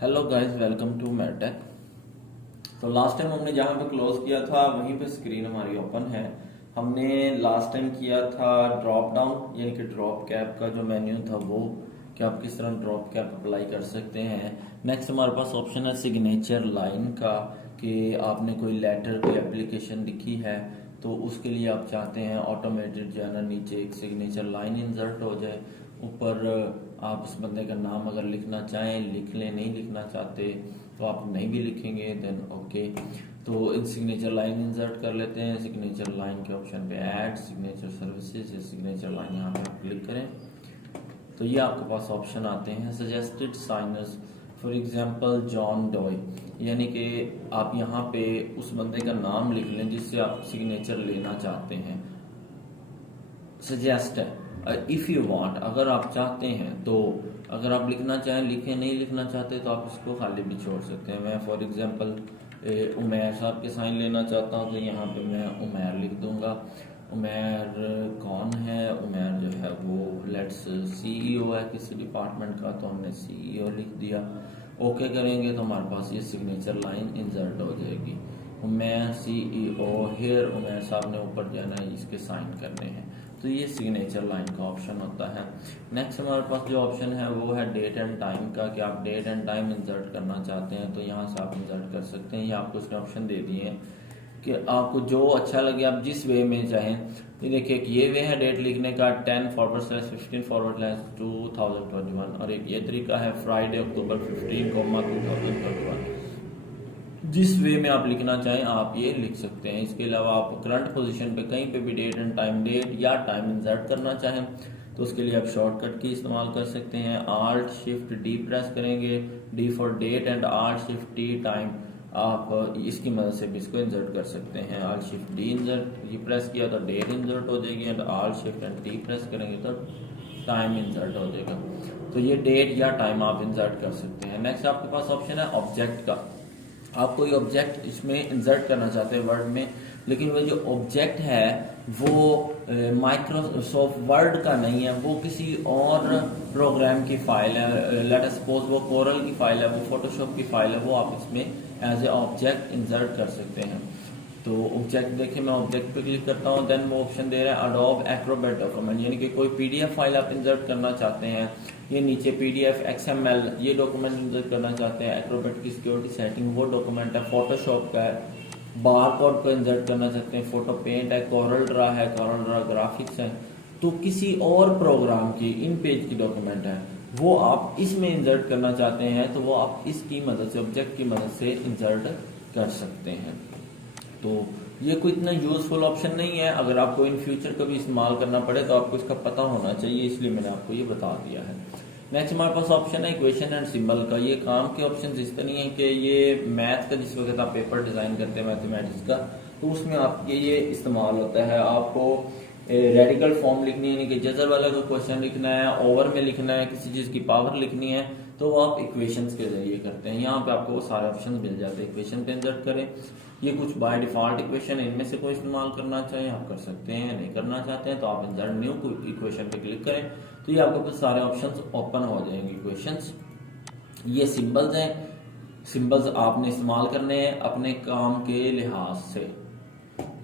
Hello guys, welcome to MedTech. तो last time हमने जहाँ पे क्लोज किया था वहीं पे स्क्रीन हमारी ओपन है। हमने लास्ट टाइम किया था ड्रॉप डाउन यानी कि ड्रॉप कैप का जो मेन्यू था वो कि आप किस तरह ड्रॉप कैप अप्लाई कर सकते हैं। नेक्स्ट हमारे पास ऑप्शन है सिग्नेचर लाइन का कि आपने कोई लेटर कोई एप्लीकेशन लिखी है तो उसके लिए आप चाहते हैं ऑटोमेटेड जो है ना नीचे एक सिग्नेचर लाइन इंसर्ट हो जाए। ऊपर आप उस बंदे का नाम अगर लिखना चाहें लिख लें, नहीं लिखना चाहते तो आप नहीं भी लिखेंगे देन ओके। तो इन सिग्नेचर लाइन इंसर्ट कर लेते हैं। सिग्नेचर लाइन के ऑप्शन पे ऐड सिग्नेचर सर्विसेज या सिग्नेचर लाइन यहाँ पे आप क्लिक करें तो ये आपके पास ऑप्शन आते हैं suggested signers for example John Doe, यानी कि आप यहाँ पे उस बंदे का नाम लिख लें जिससे आप सिग्नेचर लेना चाहते हैं। सजेस्ट है इफ़ यू वांट, अगर आप चाहते हैं तो अगर आप लिखना चाहें लिखें, नहीं लिखना चाहते तो आप इसको खाली भी छोड़ सकते हैं। मैं फॉर एग्जांपल उमैर साहब के साइन लेना चाहता हूँ तो यहाँ पे मैं उमैर लिख दूंगा। उमैर कौन है? उमैर जो है वो लेट्स सीईओ है किसी डिपार्टमेंट का, तो हमने सीईओ लिख दिया। ओके करेंगे तो हमारे पास ये सिग्नेचर लाइन इंसर्ट हो जाएगी। उमैर सीईओ हेयर, उमैर साहब ने ऊपर जो है ना इसके साइन करने हैं, तो ये सिग्नेचर लाइन का ऑप्शन होता है। नेक्स्ट हमारे पास जो ऑप्शन है वो है डेट एंड टाइम का कि आप डेट एंड टाइम इंसर्ट करना चाहते हैं तो यहाँ से आप इंसर्ट कर सकते हैं। ये आपको उसने ऑप्शन दे दिए हैं कि आपको जो अच्छा लगे आप जिस वे में चाहें। तो देखिए ये वे है डेट लिखने का 10/15/2021 और एक ये तरीका है फ्राइडे अक्टूबर 15, 2021। जिस वे में आप लिखना चाहें आप ये लिख सकते हैं। इसके अलावा आप करंट पोजीशन पे कहीं पे भी डेट एंड टाइम, डेट या टाइम इंसर्ट करना चाहें तो उसके लिए आप शॉर्टकट की इस्तेमाल कर सकते हैं। आल्ट शिफ्ट डी प्रेस करेंगे, D for date and Alt Shift T time, आप इसकी मदद से भी इसको इंसर्ट कर सकते हैं। आल्ट शिफ्ट डी इंसर्ट ये प्रेस किया तो डेट इंसर्ट हो जाएगी and Alt shift and T press करेंगे तो टाइम इंसर्ट हो जाएगा। तो ये डेट या टाइम आप इंसर्ट कर सकते हैं। नेक्स्ट आपके पास ऑप्शन है ऑब्जेक्ट का। आप कोई ऑब्जेक्ट इसमें इंसर्ट करना चाहते हैं वर्ड में, लेकिन वो जो ऑब्जेक्ट है वो माइक्रोसॉफ्ट वर्ड का नहीं है, वो किसी और प्रोग्राम की फाइल है। लेट अस सपोज वो कोरल की फाइल है, वो फोटोशॉप की फाइल है, वो आप इसमें एज ए ऑब्जेक्ट इंसर्ट कर सकते हैं। तो ऑब्जेक्ट देखिए मैं ऑब्जेक्ट पे क्लिक करता हूँ, देन वो ऑप्शन दे रहा है अडोब एक्रोबैट डॉक्यूमेंट, यानी कि कोई पीडीएफ फाइल आप इंसर्ट करना चाहते हैं। ये नीचे पीडीएफ एक्सएमएल ये डॉक्यूमेंट इंसर्ट करना चाहते हैं। एक्रोबैट की सिक्योरिटी सेटिंग वो डॉक्यूमेंट है। फोटोशॉप का है, बारकोड को इंसर्ट करना चाहते हैं। फोटो पेंट है, कोरल ड्रा है, कोरल ड्रा ग्राफिक्स है। तो किसी और प्रोग्राम की इन पेज की डॉक्यूमेंट है वो आप इसमें इंसर्ट करना चाहते हैं तो वो आप इसकी मदद से ऑब्जेक्ट की मदद से इंसर्ट कर सकते हैं। तो ये कोई इतना यूजफुल ऑप्शन नहीं है, अगर आपको इन फ्यूचर कभी इस्तेमाल करना पड़े तो आपको इसका पता होना चाहिए, इसलिए मैंने आपको ये बता दिया है। नेक्स्ट हमारे पास ऑप्शन है इक्वेशन एंड सिंबल का। ये काम के ऑप्शन इस तरह है कि ये मैथ का जिस वक्त आप पेपर डिजाइन करते हैं मैथमेटिक्स का तो उसमें आप ये इस्तेमाल होता है। आपको रेडिकल फॉर्म लिखनी है यानी कि जजर वाला कोई क्वेश्चन लिखना है, ओवर में लिखना है, किसी चीज की पावर लिखनी है तो वो आप इक्वेशंस के जरिए करते हैं। यहाँ पे आपको वो सारे ऑप्शन मिल जाते हैं। इक्वेशन पे इंसर्ट करें, ये कुछ बाय डिफॉल्ट इक्वेशन है, इनमें से कोई इस्तेमाल करना चाहें आप कर सकते हैं, नहीं करना चाहते हैं तो आप इंसर्ट न्यू इक्वेशन पे क्लिक करें तो ये आपके पास सारे ऑप्शंस ओपन हो जाएंगे इक्वेशंस। ये सिंबल्स हैं, सिंबल्स आपने इस्तेमाल करने हैं अपने काम के लिहाज से।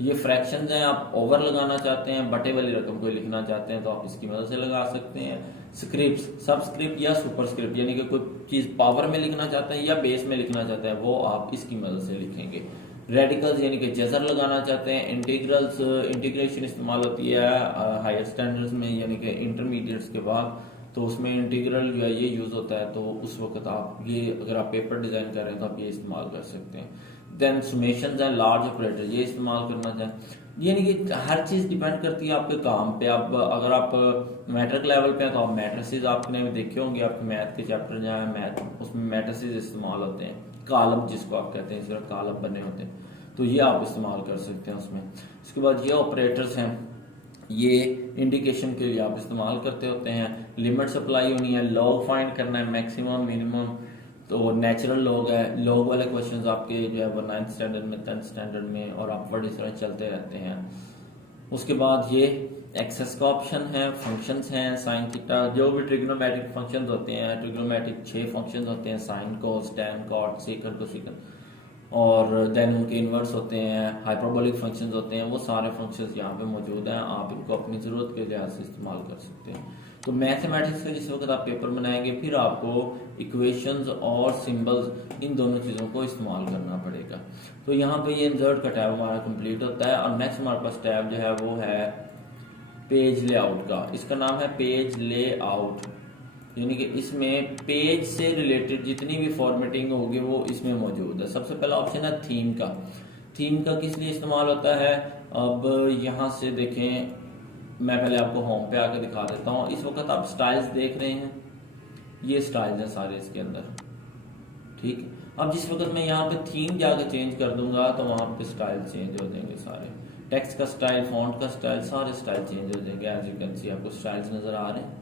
ये फ्रैक्शंस हैं, आप ओवर लगाना चाहते हैं, बटे वाली रकम को लिखना चाहते हैं तो आप इसकी मदद से लगा सकते हैं। स्क्रिप्ट, सबस्क्रिप्ट या सुपरस्क्रिप्ट यानी कि कोई चीज पावर में लिखना चाहते हैं या बेस में लिखना चाहते हैं वो आप इसकी मदद से लिखेंगे। रेडिकल्स यानी कि जजर लगाना चाहते हैं। इंटीग्रल्स, इंटीग्रेशन इस्तेमाल होती है हायर स्टैंडर्ड्स में यानी कि इंटरमीडिएट्स के बाद, तो उसमें इंटीग्रल जो है ये यूज होता है तो उस वक्त आप ये अगर आप पेपर डिजाइन कर रहे हैं तो आप ये इस्तेमाल कर सकते हैं। देन सुमेशन है, लार्ज ऑपरेटर ये इस्तेमाल करना चाहें, यानी कि हर चीज डिपेंड करती है आपके काम पे। आप अगर आप मैट्रिक लेवल पे हैं तो आप मैट्रिसेस आपने देखे होंगे, आपके मैथ के चैप्टर जहाँ है मैथ उसमें मैट्रिसेस इस्तेमाल होते हैं। कॉलम जिसको आप कहते हैं, इस तरह कॉलम बने होते हैं तो ये आप इस्तेमाल कर सकते हैं उसमें। उसके बाद ये ऑपरेटर्स हैं, ये इंडिकेशन के लिए आप इस्तेमाल करते होते हैं। लिमिट्स अप्लाई होनी है, लॉग फाइंड करना है, मैक्सिमम मिनिमम, तो नेचुरल लॉग है। लॉग वाले क्वेश्चंस आपके जो है वो 9th स्टैंडर्ड में 10th स्टैंडर्ड में और अपवर्ड इस तरह चलते रहते हैं। उसके बाद ये एक्सेस का ऑप्शन है, फंक्शंस हैं, साइन थीटा, जो भी ट्रिग्नोमेट्रिक फंक्शंस होते हैं, ट्रिग्नोमेट्रिक 6 फंक्शंस होते हैं, साइन, कोस, टैन, कॉट, सेकंड, कोसेकंड, और देन उनके इन्वर्स होते हैं, हाइपरबोलिक फंक्शंस होते हैं, वो सारे फंक्शंस यहाँ पे मौजूद हैं। आप इनको अपनी ज़रूरत के लिहाज से इस्तेमाल कर सकते हैं। तो मैथमेटिक्स का जिस वक्त आप पेपर बनाएंगे फिर आपको इक्वेशंस और सिंबल्स इन दोनों चीज़ों को इस्तेमाल करना पड़ेगा। तो यहाँ पे ये इंसर्ट का टैब हमारा कंप्लीट होता है और नेक्स्ट हमारे पास टैब जो है वो है पेज लेआउट का। इसका नाम है पेज लेआउट, यानी कि इसमें पेज से रिलेटेड जितनी भी फॉर्मेटिंग होगी वो इसमें मौजूद है। सबसे पहला ऑप्शन है थीम का। थीम का किस लिए इस्तेमाल होता है, अब यहाँ से देखें, मैं पहले आपको होम पे आके दिखा देता हूँ। इस वक्त आप स्टाइल्स देख रहे हैं, ये स्टाइल्स हैं सारे इसके अंदर, ठीक। अब जिस वक्त मैं यहाँ पे थीम जाके चेंज कर दूंगा तो वहाँ पे स्टाइल चेंज हो जाएंगे सारे, टेक्स्ट का स्टाइल, फॉन्ट का स्टाइल, सारे स्टाइल चेंज हो जाएंगे। एज यू कैन सी आपको स्टाइल्स नजर आ रहे हैं।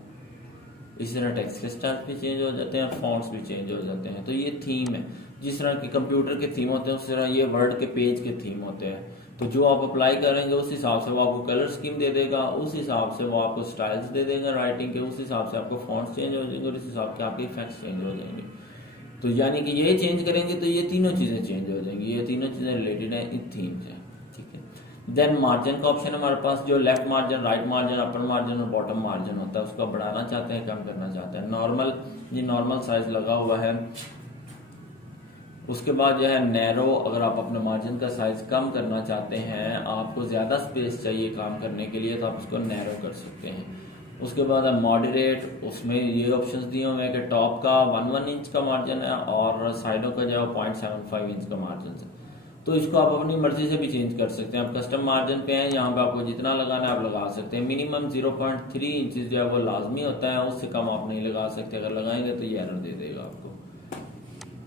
इसी तरह टेक्स्ट के स्टाइल भी चेंज हो जाते हैं, फॉन्ट्स भी चेंज हो जाते हैं। तो ये थीम है, जिस तरह के कंप्यूटर के थीम होते हैं उस तरह ये वर्ड के पेज के थीम होते हैं। तो जो आप अप्लाई करेंगे उस हिसाब से वो आपको कलर स्कीम दे देगा, उस हिसाब से वो आपको स्टाइल्स दे देगा राइटिंग के, उस हिसाब से आपको फॉन्ट्स चेंज हो जाएंगे और इस हिसाब के आपके इफेक्ट्स चेंज हो जाएंगे। तो यानी कि ये चेंज करेंगे तो ये तीनों चीजें चेंज हो जाएंगी। ये तीनों चीजें रिलेटेड है इन थीम से, ठीक है। देन मार्जिन का ऑप्शन है हमारे पास, जो लेफ्ट मार्जिन, राइट मार्जिन, अपर मार्जिन और बॉटम मार्जिन होता है उसको बढ़ाना चाहते हैं, कम करना चाहते हैं। नॉर्मल, ये नॉर्मल साइज लगा हुआ है। उसके बाद जो है नैरो, अगर आप अपने मार्जिन का साइज कम करना चाहते हैं, आपको ज्यादा स्पेस चाहिए काम करने के लिए, तो आप उसको नैरो कर सकते हैं। उसके बाद है मॉडरेट, उसमें ये ऑप्शंस दिए हुए हैं कि टॉप का 1 इंच का मार्जिन है और साइडों का जो है 0.75 इंच का मार्जिन है। तो इसको आप अपनी मर्जी से भी चेंज कर सकते हैं। आप कस्टम मार्जिन पे हैं, यहाँ पे आपको जितना लगाना है आप लगा सकते हैं। मिनिमम 0.3 इंचेस जो है वो लाजमी होता है, उससे कम आप नहीं लगा सकते। अगर लगाएंगे तो ये एरर दे देगा आपको।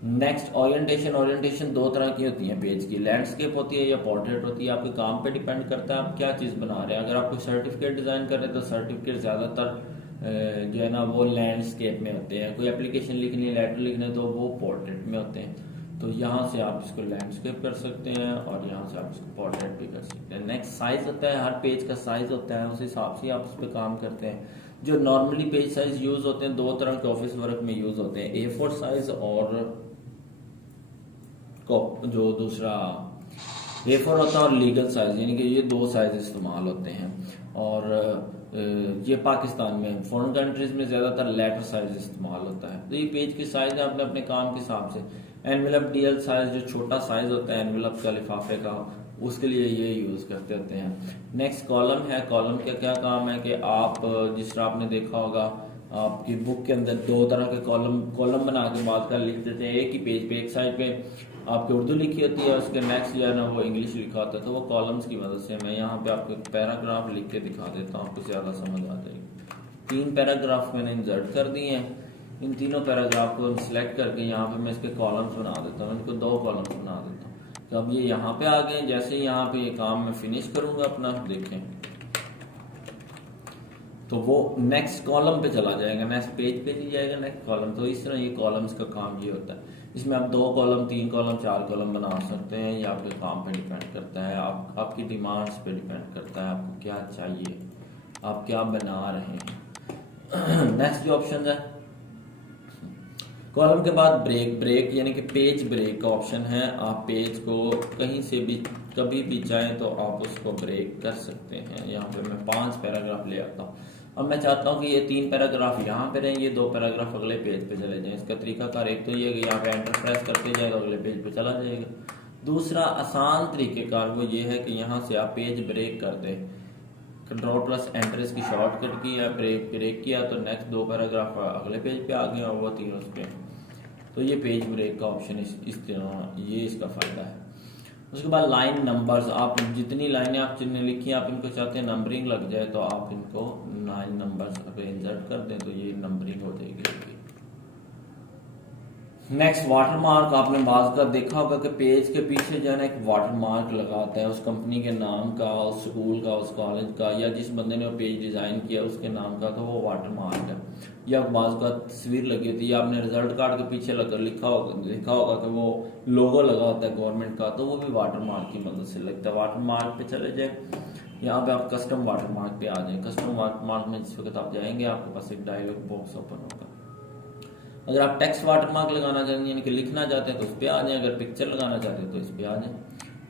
Next orientation. ओरिएंटेशन दो तरह की होती है पेज की, लैंडस्केप होती है या पोर्ट्रेट होती है। आपके काम पे डिपेंड करता है आप क्या चीज़ बना रहे हैं। अगर आप कोई सर्टिफिकेट डिज़ाइन कर रहे हैं तो सर्टिफिकेट ज़्यादातर जो है ना वो लैंडस्केप में होते हैं। कोई एप्लीकेशन लिखनी है, लेटर लिखने तो वो पोर्ट्रेट में होते हैं। तो यहाँ से आप इसको लैंडस्केप कर सकते हैं और यहाँ से आप इसको पोर्ट्रेट भी कर सकते हैं। नेक्स्ट साइज होता है, हर पेज का साइज होता है, उस हिसाब से आप उस पर काम करते हैं। जो नॉर्मली पेज साइज यूज होते हैं, दो तरह के ऑफिस वर्क में यूज होते हैं, A4 साइज और जो दूसरा A4 होता है और लीगल साइज, यानी कि ये दो साइज इस्तेमाल होते हैं। और ये पाकिस्तान में, फॉरेन कंट्रीज में ज्यादातर लेटर साइज इस्तेमाल होता है। तो ये पेज की साइज है अपने अपने काम के हिसाब से। एनवेलप DL साइज, जो छोटा साइज होता है एनवेलप का, लिफाफे का, उसके लिए ये यूज करते होते हैं। नेक्स्ट कॉलम है। कॉलम का क्या काम है कि आप जिस तरह आपने देखा होगा आपकी बुक के अंदर दो तरह के कॉलम बना के बात कर लिख देते हैं। एक ही पेज पे, एक साइड पे आपकी उर्दू लिखी होती है, उसके नेक्स्ट जो है ना वो इंग्लिश लिखा होता है। तो वो कॉलम्स की मदद से मैं यहाँ पे आपको एक पैराग्राफ लिख के दिखा देता हूँ, आपको ज्यादा समझ आ जाएगी। 3 पैराग्राफ मैंने इंसर्ट कर दिए हैं। इन तीनों पैराग्राफ को सिलेक्ट करके यहाँ पे मैं इसके कॉलम्स बना देता हूँ, इनको 2 कॉलम्स बना देता हूँ। तो अब ये यहाँ पे आ गए। जैसे ही यहाँ पे ये काम मैं फिनिश करूंगा अपना, देखें तो वो नेक्स्ट कॉलम पे चला जाएगा, नेक्स्ट पेज पे नहीं जाएगा, नेक्स्ट कॉलम। तो इस तरह ये कॉलम्स का काम ये होता है। इसमें आप 2 कॉलम, 3 कॉलम, 4 कॉलम बना सकते हैं। ये आपके काम पे डिपेंड करता है, आपकी डिमांड्स पे डिपेंड करता है, आपको क्या चाहिए, आप क्या बना रहे हैं। नेक्स्ट जो ऑप्शन है, कॉलम के बाद ब्रेक यानी कि पेज ब्रेक का ऑप्शन है। आप पेज को कहीं से भी कभी भी चाहें तो आप उसको ब्रेक कर सकते हैं। यहाँ पे मैं 5 पैराग्राफ ले आता हूँ। अब मैं चाहता हूँ कि ये 3 पैराग्राफ यहाँ पे रहें, ये 2 पैराग्राफ अगले पेज पे चले जाएं। इसका तरीकाकार एक तो ये कि यहाँ पे एंटर प्रेस करते जाएगा, अगले पेज पे चला जाएगा। दूसरा आसान तरीकेकार वो ये है कि यहाँ से आप पेज ब्रेक कर दें, Ctrl+Enter इसकी शॉर्टकट की है, ब्रेक किया तो नेक्स्ट 2 पैराग्राफ अगले पेज पे आ गए और वो 3 उस पे। तो ये पेज ब्रेक का ऑप्शन इस तरह, ये इसका फायदा है। उसके बाद लाइन नंबर्स, आप जितनी लाइनें आप जिनने लिखी हैं आप इनको चाहते हैं नंबरिंग लग जाए तो आप इनको 9 नंबर्स अगर इंसर्ट कर दें तो ये नंबरिंग हो जाएगी। Next watermark. आपने बाज़ का देखा होगा कि पेज के पीछे जो है ना एक वाटरमार्क लगाता है, उस कंपनी के नाम का, उस स्कूल का, उस कॉलेज का, या जिस बंदे ने वो पेज डिजाइन किया उसके नाम का, तो वो वाटरमार्क है। या बाज़ का तस्वीर लगी होती है, आपने रिजल्ट कार्ड के पीछे लिखा होगा कि वो लोगो लगा होता है गवर्नमेंट का, तो वो भी वाटरमार्क की मदद से लगता है। वाटरमार्क पे चले जाए। यहाँ पे आप कस्टम वाटरमार्क पे आ जाएं। कस्टम वाटरमार्क में जिस वक्त आप जाएंगे आपके पास एक डायलॉग बॉक्स ओपन होगा। अगर आप टेक्स्ट वाटरमार्क लगाना चाहते हैं यानी कि लिखना चाहते हैं तो उस पर आ जाएं, अगर पिक्चर लगाना चाहते हैं तो इस पर आ जाएं।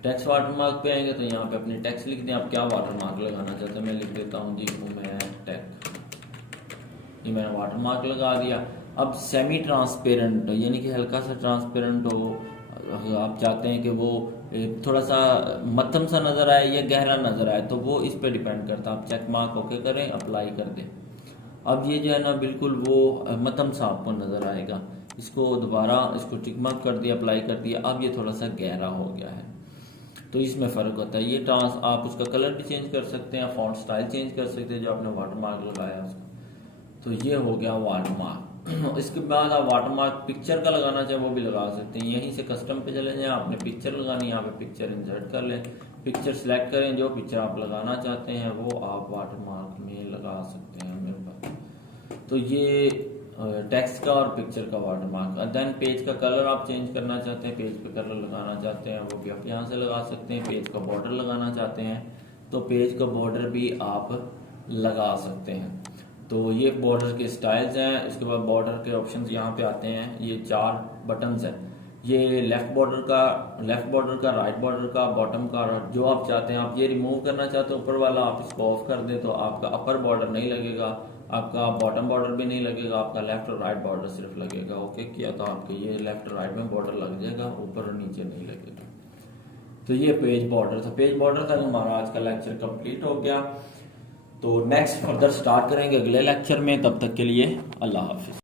टेक्स्ट वाटरमार्क पे आएंगे तो यहाँ पे अपनी टेक्स्ट लिख दें, आप क्या वाटरमार्क लगाना चाहते हैं। मैं लिख देता हूँ जी टेक, ये मैंने वाटरमार्क लगा दिया। अब सेमी ट्रांसपेरेंट यानी कि हल्का सा ट्रांसपेरेंट हो, आप चाहते हैं कि वो थोड़ा सा मध्यम सा नज़र आए या गहरा नज़र आए, तो वो इस पे डिपेंड करता है। आप चेक मार्क ओके करें, अप्लाई कर दें। अब ये जो है ना बिल्कुल वो मध्यम सा आपको नज़र आएगा। इसको दोबारा इसको टिक मार्क कर दिया, अप्लाई कर दिया, अब ये थोड़ा सा गहरा हो गया है। तो इसमें फ़र्क होता है। ये आप उसका कलर भी चेंज कर सकते हैं, फॉन्ट स्टाइल चेंज कर सकते हैं जो आपने वाटरमार्क लगाया उसका। तो ये हो गया वाटरमार्क। इसके बाद आप वाटरमार्क पिक्चर का लगाना चाहें वो भी लगा सकते हैं। यहीं से कस्टम पे चले जाएं, आपने पिक्चर लगानी है, यहाँ पे पिक्चर इंसर्ट कर लें, पिक्चर सेलेक्ट करें, जो पिक्चर आप लगाना चाहते हैं वो आप वाटरमार्क में लगा सकते हैं मेरे पास। तो ये टेक्स्ट का और पिक्चर का वाटरमार्क। देन पेज का कलर आप चेंज करना चाहते हैं, पेज पे कलर लगाना चाहते हैं वो भी आप यहाँ से लगा सकते हैं। पेज का बॉर्डर लगाना चाहते हैं तो पेज का बॉर्डर भी आप लगा सकते हैं। तो ये बॉर्डर के स्टाइल्स हैं। इसके बाद बॉर्डर के ऑप्शंस यहाँ पे आते हैं। ये 4 बटन्स हैं। ये लेफ्ट बॉर्डर का, राइट बॉर्डर का, बॉटम का, जो आप चाहते हैं। आप ये रिमूव करना चाहते हैं ऊपर वाला, आप इसको ऑफ कर दें तो आपका अपर बॉर्डर नहीं लगेगा, आपका बॉटम बॉर्डर भी नहीं लगेगा, आपका लेफ्ट और राइट बॉर्डर सिर्फ लगेगा। ओके किया तो आपके ये लेफ्ट और राइट में बॉर्डर लग जाएगा, ऊपर और नीचे नहीं लगेगा। तो ये पेज बॉर्डर था। पेज बॉर्डर तक हमारा आज का लेक्चर कंप्लीट हो गया। तो नेक्स्ट फर्दर स्टार्ट करेंगे अगले लेक्चर में। तब तक के लिए अल्लाह हाफिज।